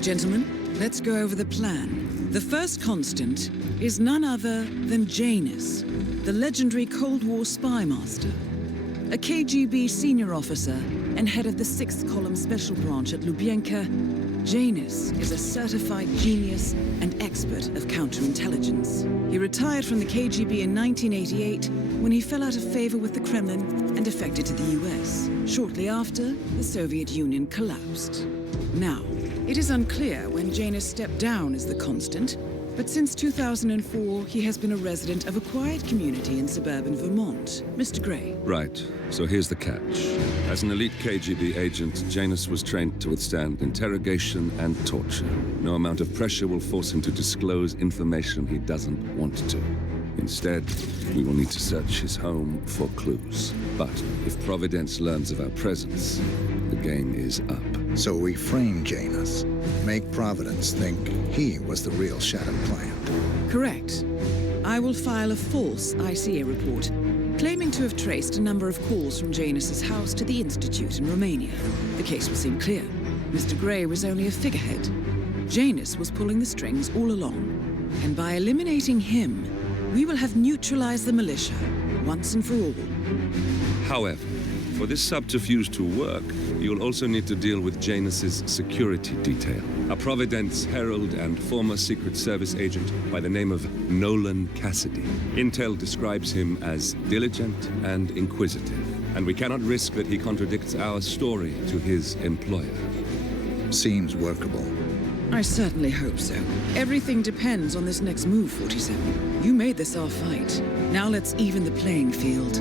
Gentlemen, let's go over the plan. The first constant is none other than Janus, the legendary Cold War spy master. A KGB senior officer and head of the 6th Column Special Branch at Lubyanka, Janus is a certified genius and expert of counterintelligence. He retired from the KGB in 1988 when he fell out of favor with the Kremlin and defected to the US. Shortly after, the Soviet Union collapsed. Now, it is unclear when Janus stepped down as the constant, but since 2004, he has been a resident of a quiet community in suburban Vermont. Mr. Gray. Right. So here's the catch. As an elite KGB agent, Janus was trained to withstand interrogation and torture. No amount of pressure will force him to disclose information he doesn't want to. Instead, we will need to search his home for clues. But if Providence learns of our presence, the game is up. So we frame Janus, make Providence think he was the real Shadow plant. Correct. I will file a false ICA report, claiming to have traced a number of calls from Janus's house to the Institute in Romania. The case will seem clear. Mr. Gray was only a figurehead. Janus was pulling the strings all along. And by eliminating him, we will have neutralized the militia, once and for all. However, for this subterfuge to work, you'll also need to deal with Janus's security detail. A Providence herald and former Secret Service agent by the name of Nolan Cassidy. Intel describes him as diligent and inquisitive, and we cannot risk that he contradicts our story to his employer. Seems workable. I certainly hope so. Everything depends on this next move, 47. You made this our fight. Now let's even the playing field.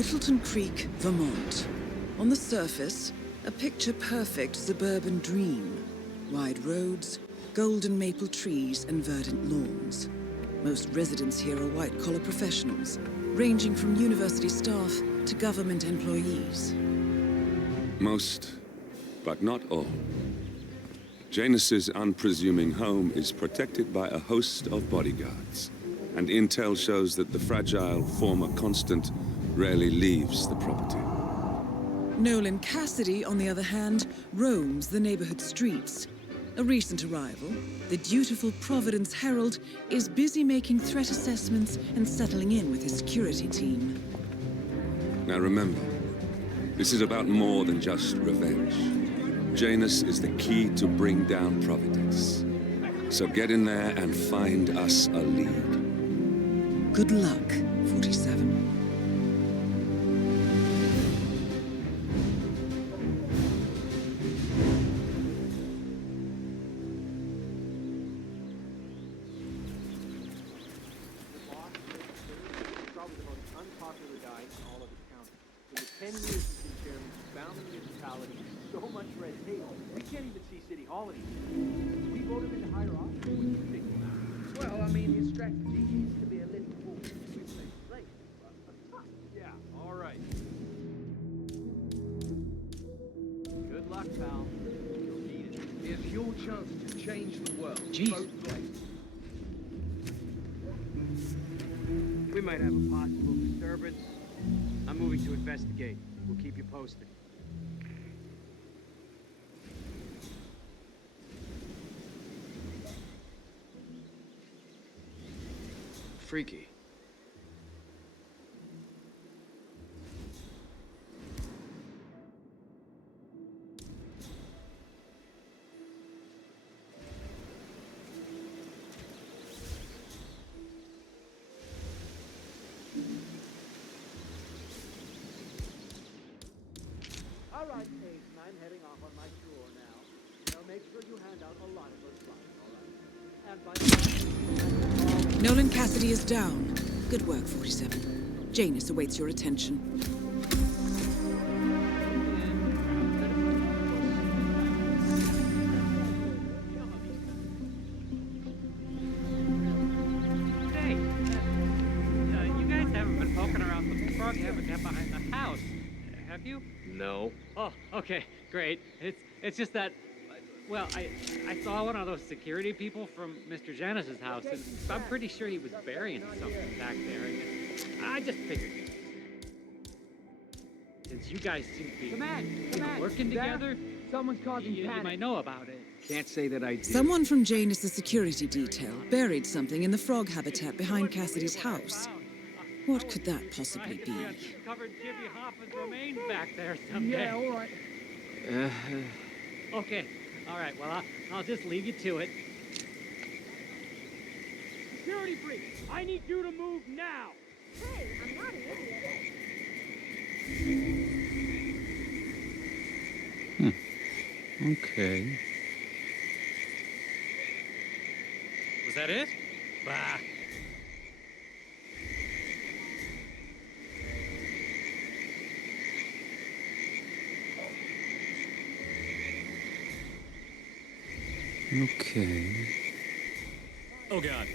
Whittleton Creek, Vermont. On the surface, a picture-perfect suburban dream. Wide roads, golden maple trees, and verdant lawns. Most residents here are white-collar professionals, ranging from university staff to government employees. Most, but not all. Janus's unpresuming home is protected by a host of bodyguards, and intel shows that the fragile former constant rarely leaves the property. Nolan Cassidy, on the other hand, roams the neighborhood streets. A recent arrival, the dutiful Providence Herald is busy making threat assessments and settling in with his security team. Now remember, this is about more than just revenge. Janus is the key to bring down Providence. So get in there and find us a lead. Good luck, 47. Well, I mean, his strategy needs to be a little more. Yeah, all right. Good luck, pal. You'll need it. It's your chance to change the world. Jeez. Both ways. We might have a possible disturbance. I'm moving to investigate. We'll keep you posted. Freaky. All right, Ace, I'm heading off on my tour now. Now make sure you hand out a lot of those flyers, all right? And by Nolan Cassidy is down. Good work, 47. Janus awaits your attention. frog habitat behind the house. Have you? No. Oh, okay, great. It's just that, well, I saw one of those security people from Mr. Janus's house, and I'm pretty sure he was burying something back there. And I just figured, since you guys seem to be working together, Someone's causing you panic. might know about it. Can't say that I do. Someone from Janus' security detail buried something in the frog habitat behind Cassidy's house. What could that possibly be? We uncovered Jimmy Hoffa's remains back there someday. Yeah, all right. Okay, all right, well, I'll just leave you to it. Security breach! I need you to move now! Hey, I'm not an idiot. Okay. Was that it? Bah. Okay. Oh, God.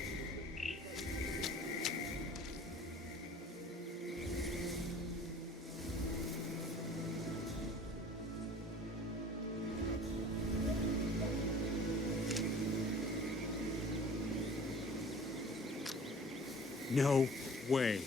No way.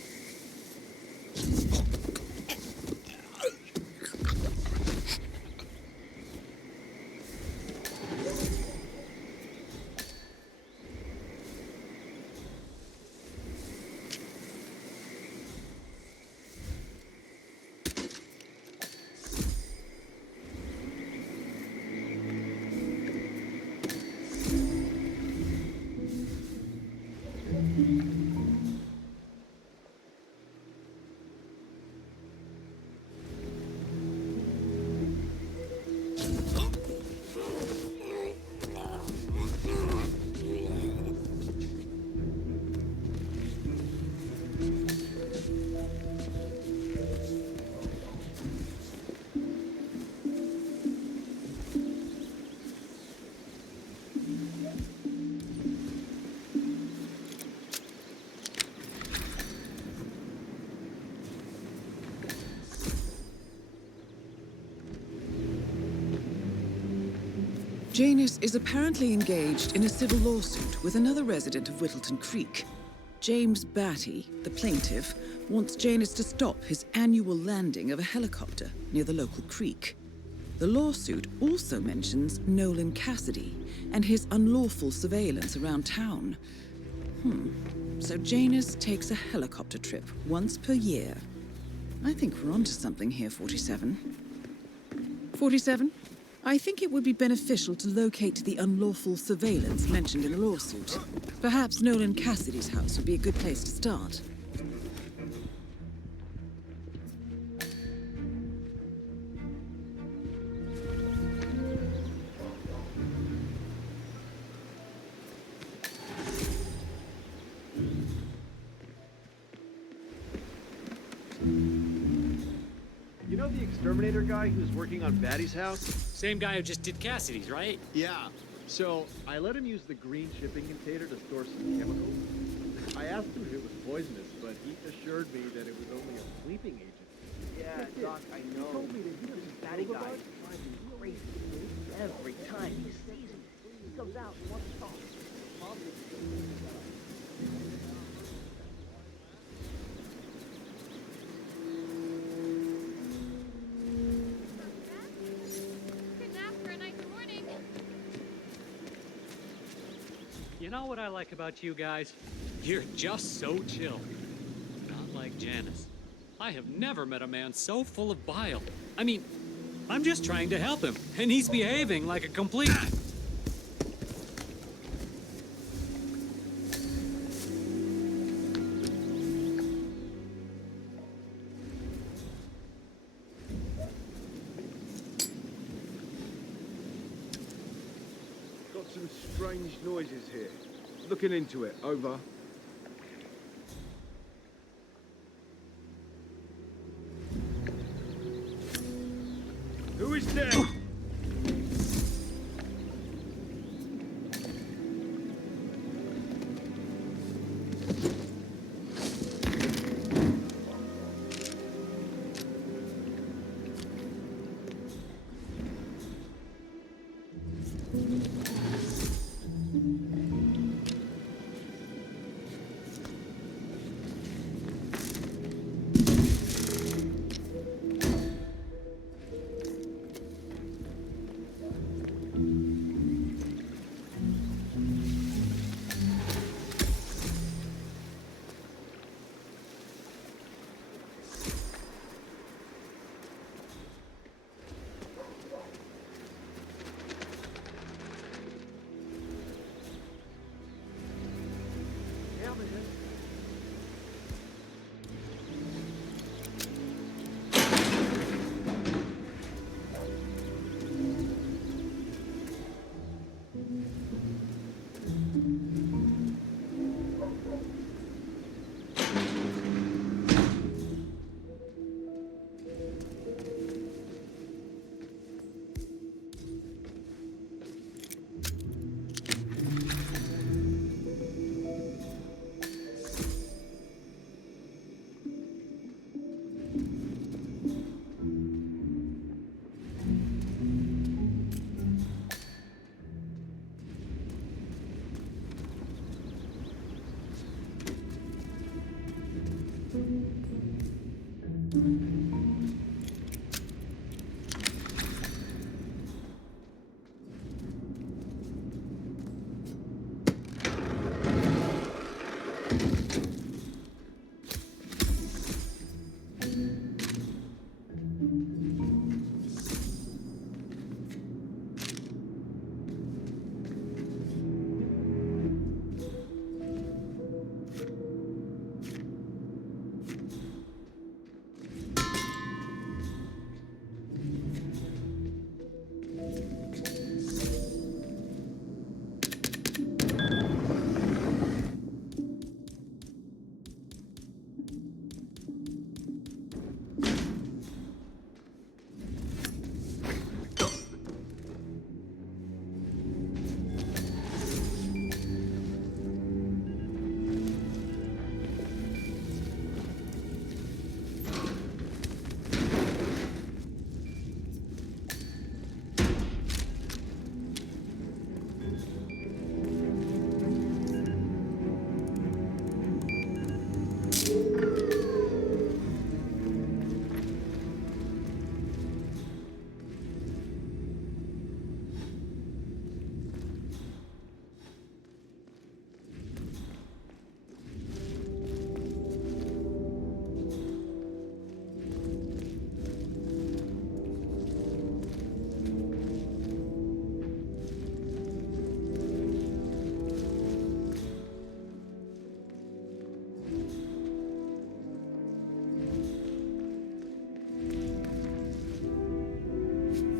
Janus is apparently engaged in a civil lawsuit with another resident of Whittleton Creek. James Batty, the plaintiff, wants Janus to stop his annual landing of a helicopter near the local creek. The lawsuit also mentions Nolan Cassidy and his unlawful surveillance around town. So Janus takes a helicopter trip once per year. I think we're onto something here, 47. 47? I think it would be beneficial to locate the unlawful surveillance mentioned in the lawsuit. Perhaps Nolan Cassidy's house would be a good place to start. You know the exterminator guy who's working on Batty's house? Same guy who just did Cassidy's, right? Yeah. So I let him use the green shipping container to store some chemicals. I asked him if it was poisonous, but he assured me that it was only a sleeping agent. Yeah, Doc, I know. He told me that he was a batty guy. Drives me crazy. Every time he sees him, he comes out and wants to talk. You know what I like about you guys? You're just so chill. Not like Janus. I have never met a man so full of bile. I mean, I'm just trying to help him, and he's behaving like a complete... Got some strange noises here. Looking into it. Over. Who is there?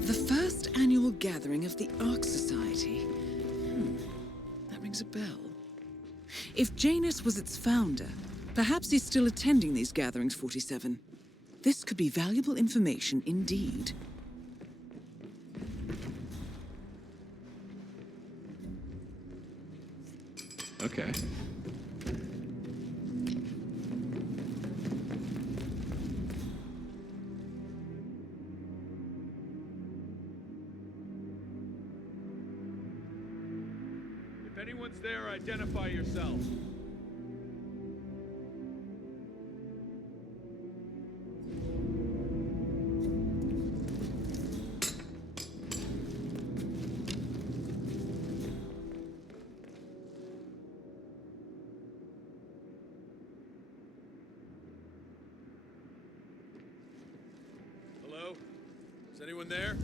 The first annual gathering of the Ark Society. That rings a bell. If Janus was its founder, perhaps he's still attending these gatherings, 47. This could be valuable information indeed. Okay. If anyone's there, identify yourself. Hello? Is anyone there?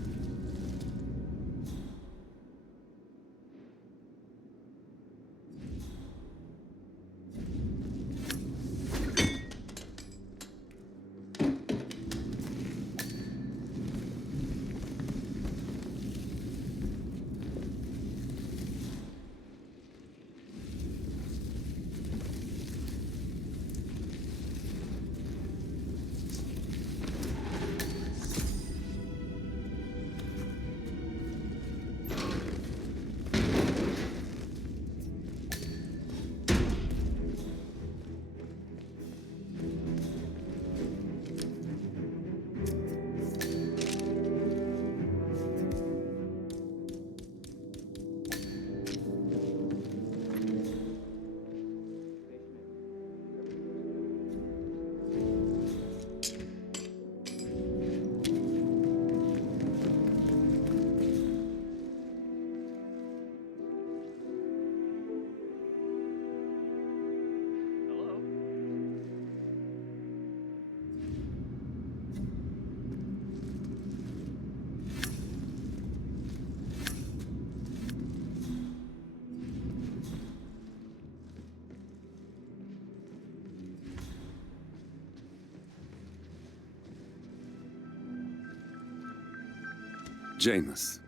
Janus,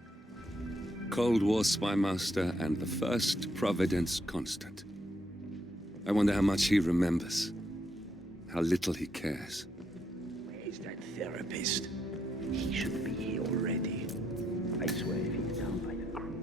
Cold War spy master and the first Providence constant. I wonder how much he remembers, how little he cares. Where's that therapist? He should be here already. I swear if he's down by the creek.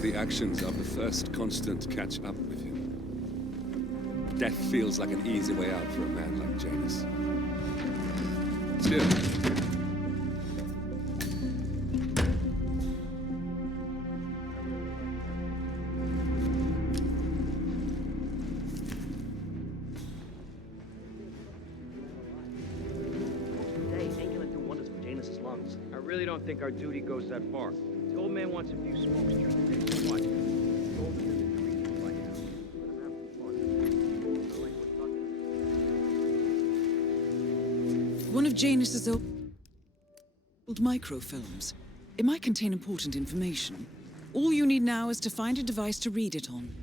lest the actions of the first constant catch up with him. Death feels like an easy way out for a man like Janus. Still, I really don't think our duty goes that far. The old man wants a few smokes just to take some watch. Told him in the creek to find out. Let him have some fun. I like what's talking. One of Janus's old microfilms. It might contain important information. All you need now is to find a device to read it on.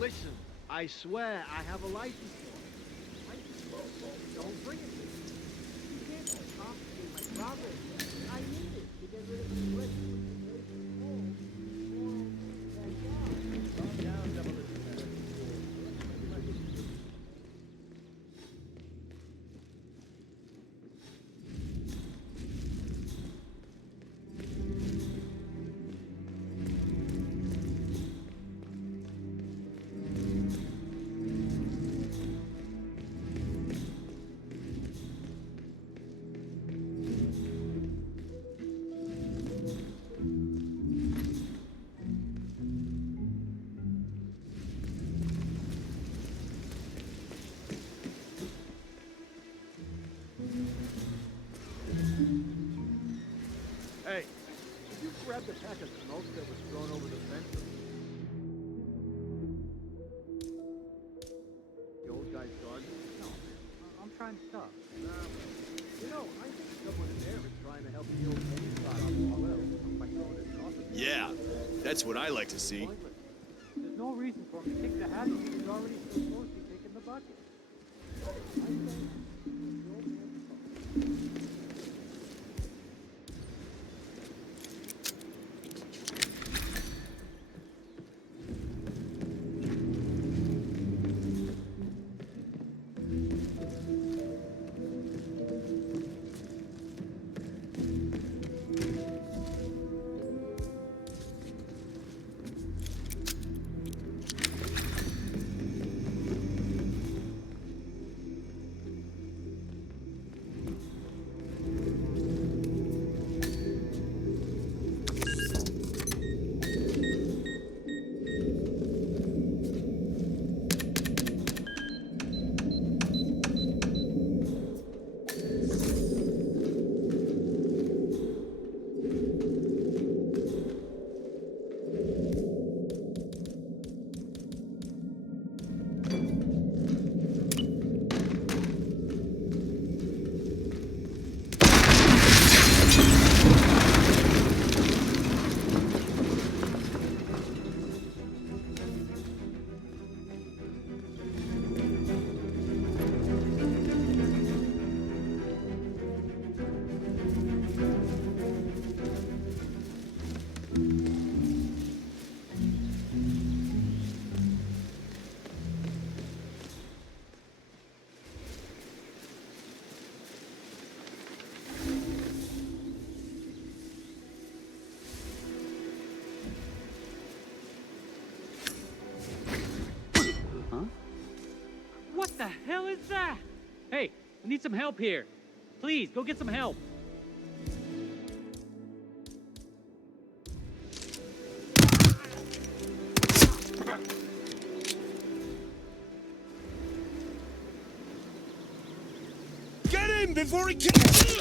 Listen, I swear I have a license for it. Don't bring it to me. You can't just confiscate my property. I need it to get rid of the glitch. Calm down, demolition man. Hey, did you grab the pack of smokes that was thrown over the fence? The old guy's garden? No, I'm trying to stop. You know, I think someone in there is trying to help the old lady stop as well by throwing his coffin. Yeah, that's what I like to see. There's no reason for him to take the hat if he's already supposed to be taking the bucket. I say, the old man's fault. What the hell is that? Hey, I need some help here. Please, go get some help. Get in before he kills.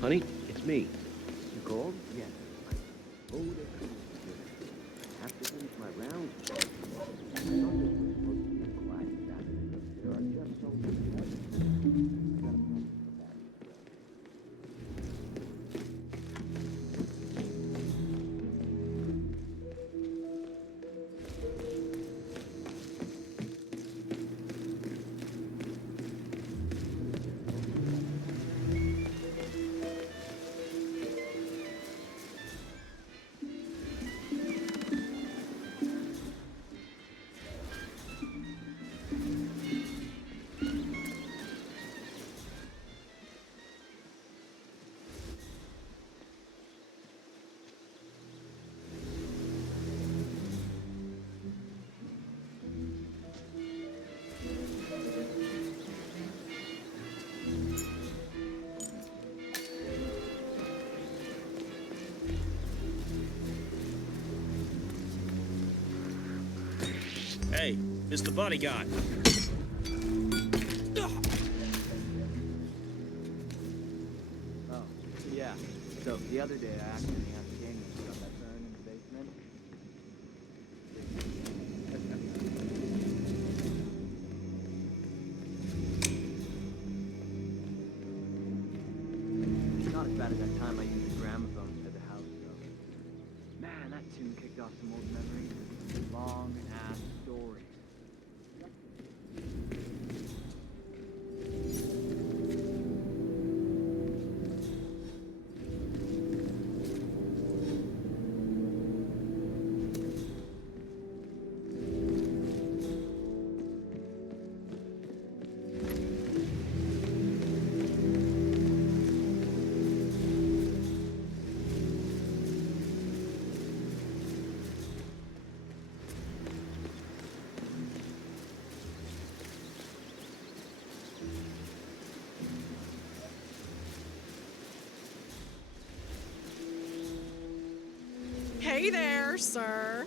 Honey, it's me. You called? Yes. Oh, I have to finish my rounds. I thought this was supposed to be a quiet Saturday, but there are just so many weddings. Got a plan for that. Hey, Mr. Bodyguard. Oh, yeah. So, the other day I accidentally asked Janus about that burn in the basement. Not as bad as that time I used the gramophone at the house, though. Man, that tune kicked off some old memories. Long ass story. Hey there, sir.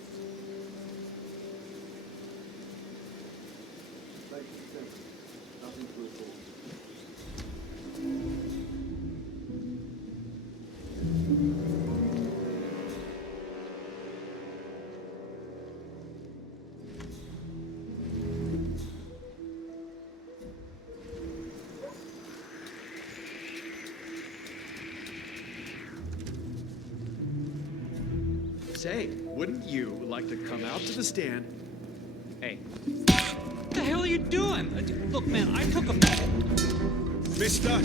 Say, wouldn't you like to come out to the stand? Hey. What the hell are you doing? Look, man, I took a... Mister!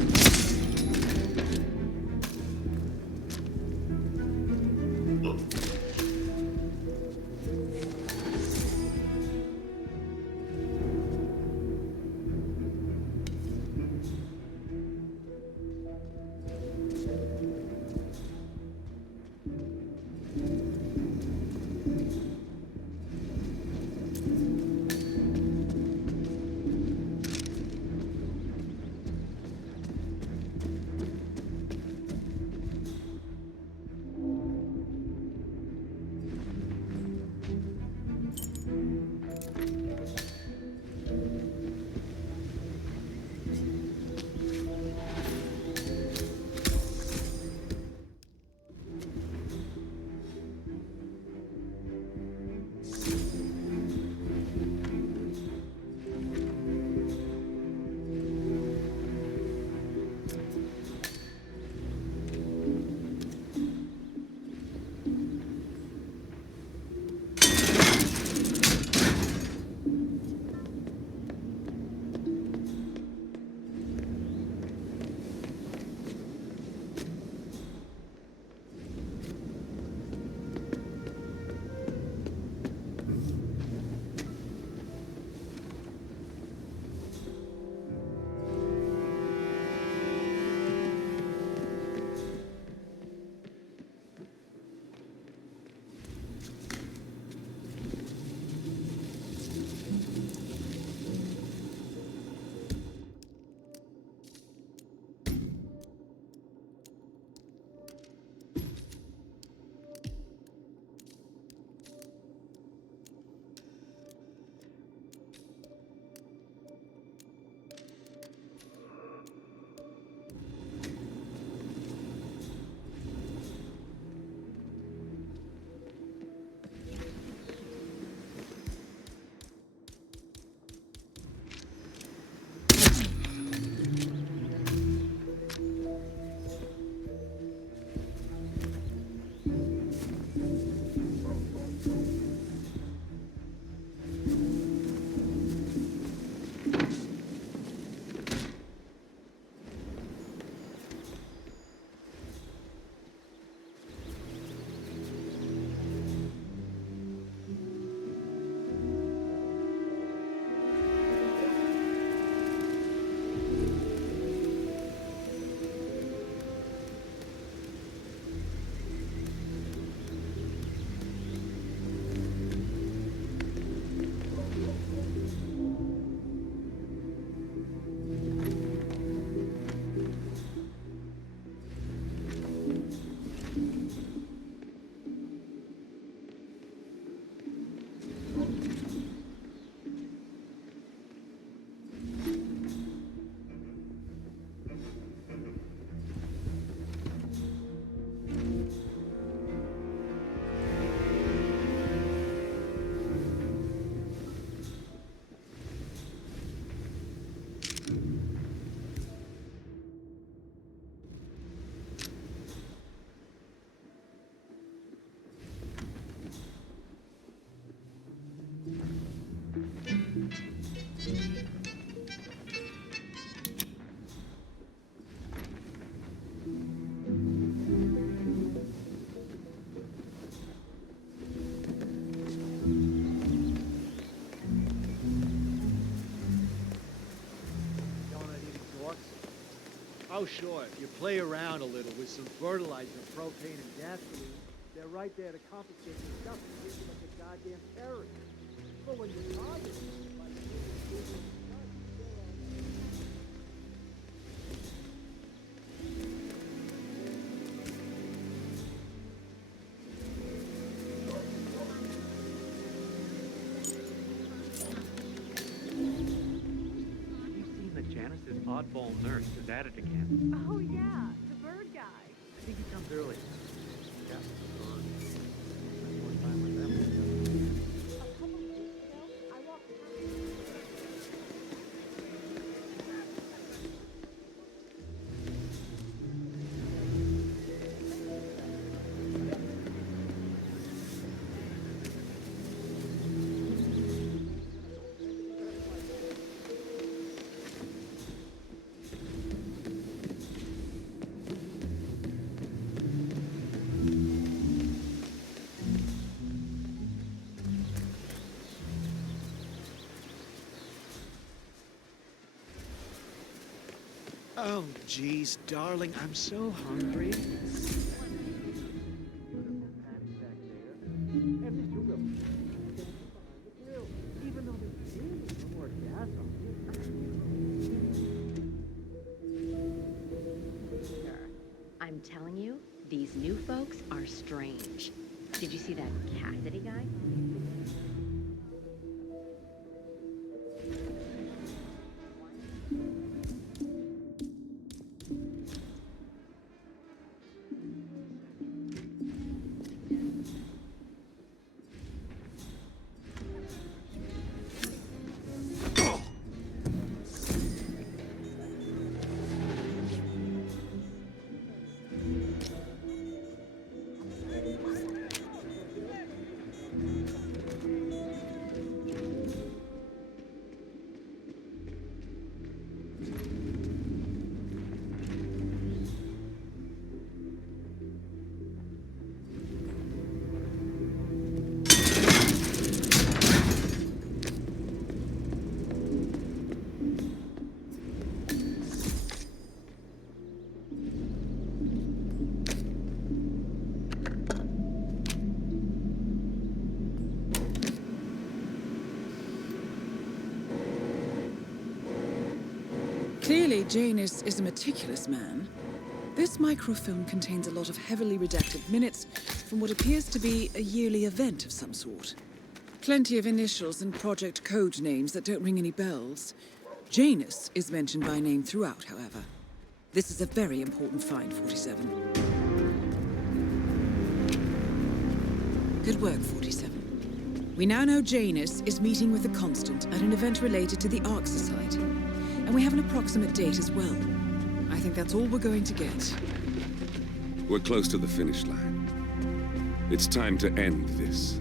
Oh, sure. If you play around a little with some fertilizer, propane, and gasoline, they're right there to confiscate your stuff and treat you like a goddamn terrorist. But when you're targeted by the Janus's oddball nurse is at it again. Oh, yeah, the bird guy. I think he comes early. Yeah, the bird. Spent more time with them. A couple of weeks ago, I walked Oh, geez, darling, I'm so hungry. I'm telling you, these new folks are strange. Did you see that Cassidy guy? Clearly, Janus is a meticulous man. This microfilm contains a lot of heavily redacted minutes from what appears to be a yearly event of some sort. Plenty of initials and project code names that don't ring any bells. Janus is mentioned by name throughout, however. This is a very important find, 47. Good work, 47. We now know Janus is meeting with the Constant at an event related to the Ark Society. And we have an approximate date as well. I think that's all we're going to get. We're close to the finish line. It's time to end this.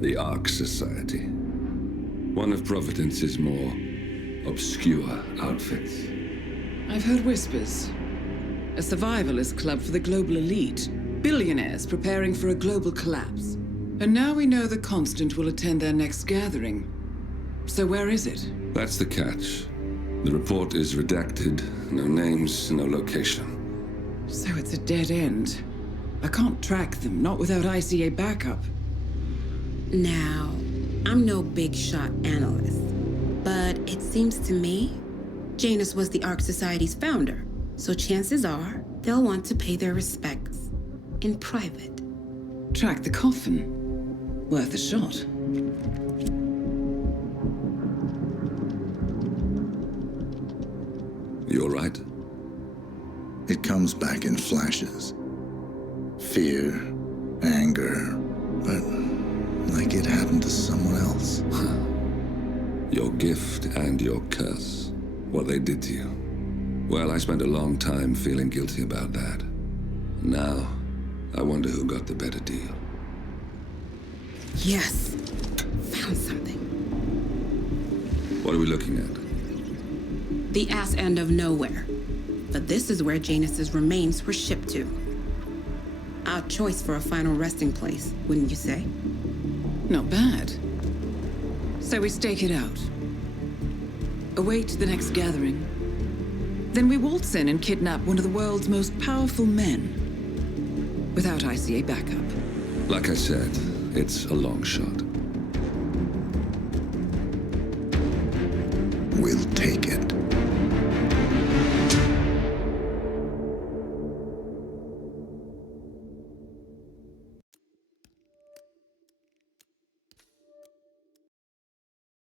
The Ark Society. One of Providence's more obscure outfits. I've heard whispers. A survivalist club for the global elite. Billionaires preparing for a global collapse. And now we know the Constant will attend their next gathering. So where is it? That's the catch. The report is redacted. No names, no location. So it's a dead end. I can't track them, not without ICA backup. Now, I'm no big shot analyst, but it seems to me Janus was the Ark Society's founder, so chances are they'll want to pay their respects in private. Track the coffin. Worth a shot. You all right? It comes back in flashes. Fear, anger, but like it happened to someone else. Your gift and your curse. What they did to you. Well, I spent a long time feeling guilty about that. Now, I wonder who got the better deal. Yes, found something. What are we looking at? The ass end of nowhere. But this is where Janus's remains were shipped to. Our choice for a final resting place, wouldn't you say? Not bad. So we stake it out. Await the next gathering. Then we waltz in and kidnap one of the world's most powerful men. Without ICA backup. Like I said, it's a long shot. We'll take it.